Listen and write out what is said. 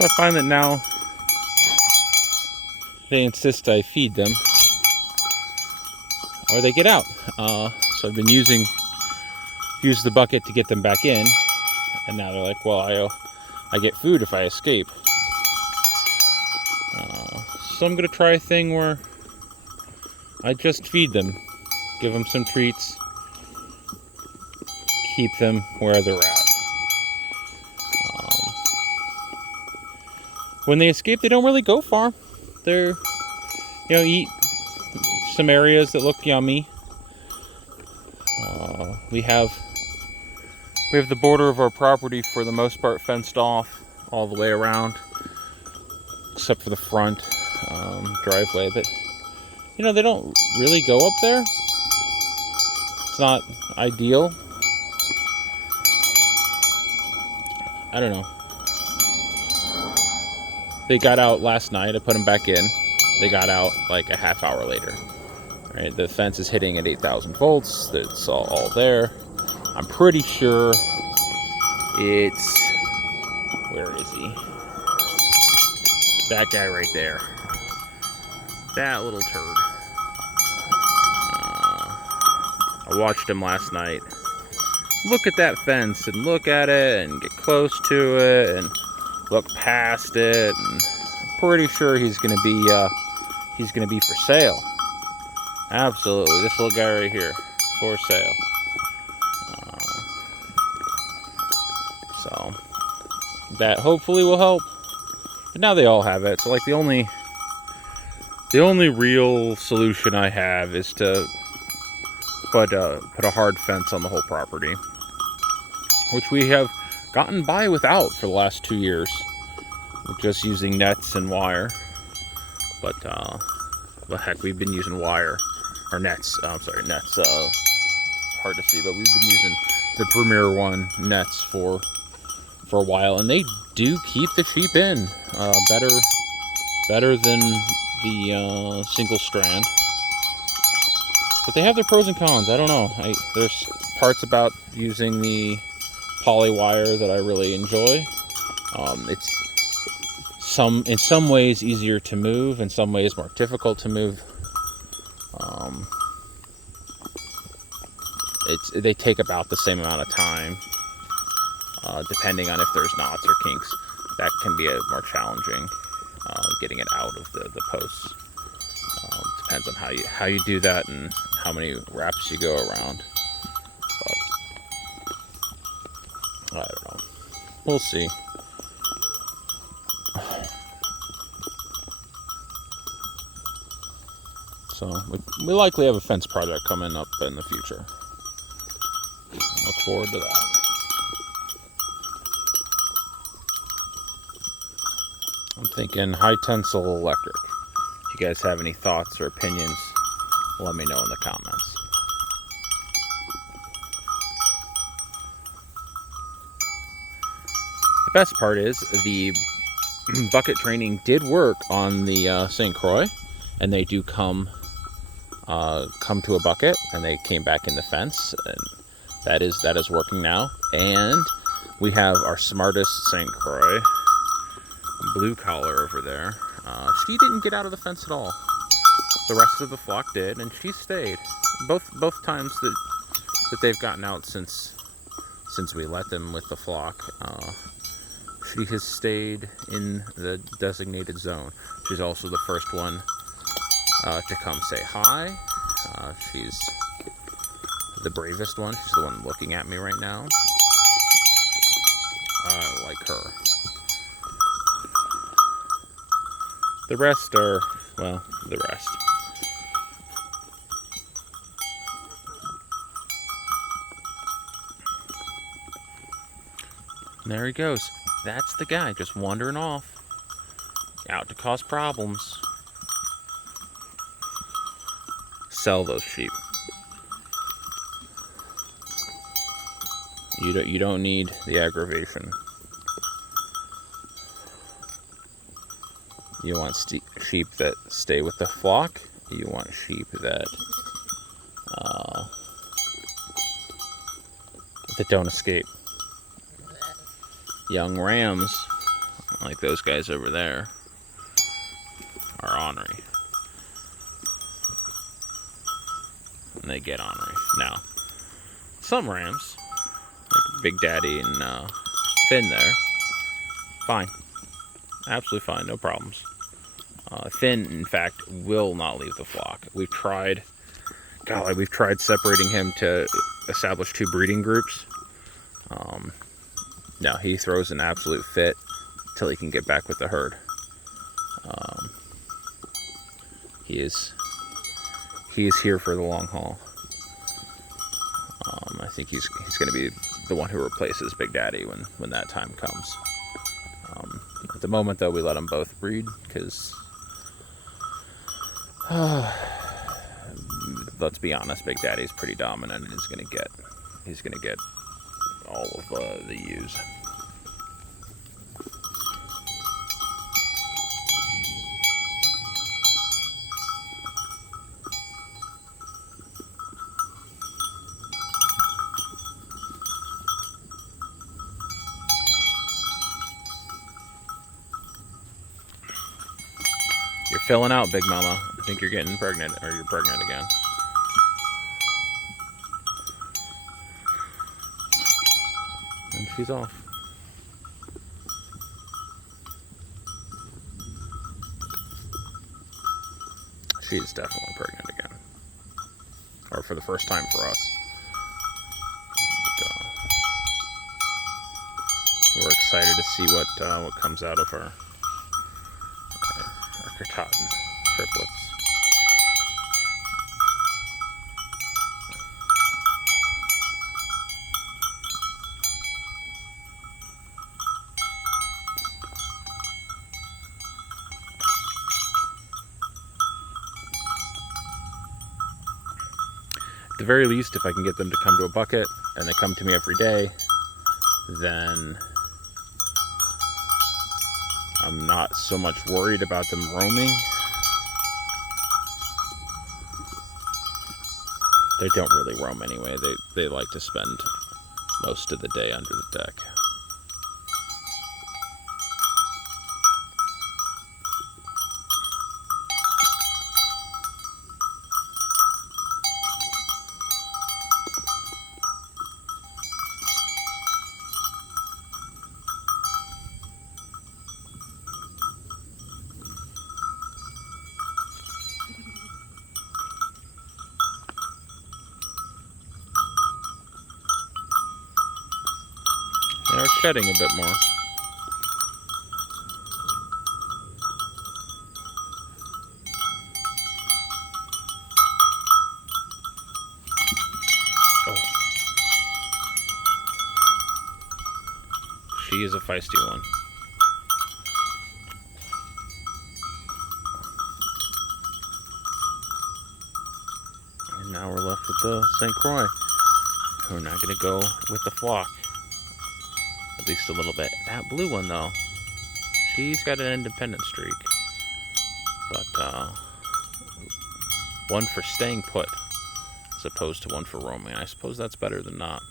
So I find that now they insist I feed them or they get out. So I've been use the bucket to get them back in, and now they're like, well, I get food if I escape. So I'm gonna try a thing where I just feed them, give them some treats, keep them where they're at. When they escape, they don't really go far. They're, eat some areas that look yummy. We have the border of our property for the most part fenced off all the way around, except for the front driveway. But they don't really go up there. It's not ideal. I don't know. They got out last night. I put them back in. They got out like a half hour later. Right? The fence is hitting at 8,000 volts. It's all there. I'm pretty sure it's... Where is he? That guy right there. That little turd. I watched him last night. Look at that fence and look at it and get close to it and look past it. And I'm pretty sure he's gonna be for sale. Absolutely, this little guy right here, for sale. So that hopefully will help. But now they all have it. So like the only real solution I have is to put a hard fence on the whole property, which we have gotten by without for the last 2 years, just using nets and wire. But well, heck, we've been using wire or nets. Nets. Hard to see, but we've been using the Premier One nets for a while, and they do keep the sheep in better than the single strand. But they have their pros and cons. I don't know. There's parts about using the poly wire that I really enjoy. It's in some ways easier to move, in some ways more difficult to move. They take about the same amount of time, depending on if there's knots or kinks. That can be more challenging, getting it out of the posts. Depends on how you do that and how many wraps you go around. But I don't know. We'll see. So we likely have a fence project coming up in the future. Look forward to that. I'm thinking high tensile electric. If you guys have any thoughts or opinions, let me know in the comments. The best part is the bucket training did work on the St. Croix, and they do come to a bucket, and they came back in the fence, and that is working now. And we have our smartest St. Croix, blue collar over there. She didn't get out of the fence at all. The rest of the flock did, and she stayed. Both times that they've gotten out since we let them with the flock, she has stayed in the designated zone. She's also the first one to come say hi. She's the bravest one. She's the one looking at me right now. I like her. The rest are, well, the rest. And there he goes. That's the guy, just wandering off. Out to cause problems. Sell those sheep. You don't need the aggravation. You want sheep that stay with the flock. You want sheep that don't escape. Young rams like those guys over there, are ornery. And they get ornery. Now, some rams, like Big Daddy and Finn there, fine. Absolutely fine, no problems. Finn, in fact, will not leave the flock. We've tried separating him to establish 2 breeding groups. No, he throws an absolute fit till he can get back with the herd. He is here for the long haul. I think he's going to be the one who replaces Big Daddy when that time comes. At the moment, though, we let them both breed because, let's be honest, Big Daddy's pretty dominant, and he's going to get all of the ewes. You're filling out, Big Mama. I think you're getting pregnant, or you're pregnant again. And she's off. She's definitely pregnant again. Or for the first time for us. But, we're excited to see what comes out of her. Katahdin triplets. At the very least, if I can get them to come to a bucket and they come to me every day, then I'm not so much worried about them roaming. They don't really roam anyway. They like to spend most of the day under the deck. They're shedding a bit more. Oh. She is a feisty one. And now we're left with the St. Croix. We're not going to go with the flock. At least a little bit. That blue one, though, she's got an independent streak. But, one for staying put, as opposed to one for roaming. I suppose that's better than not.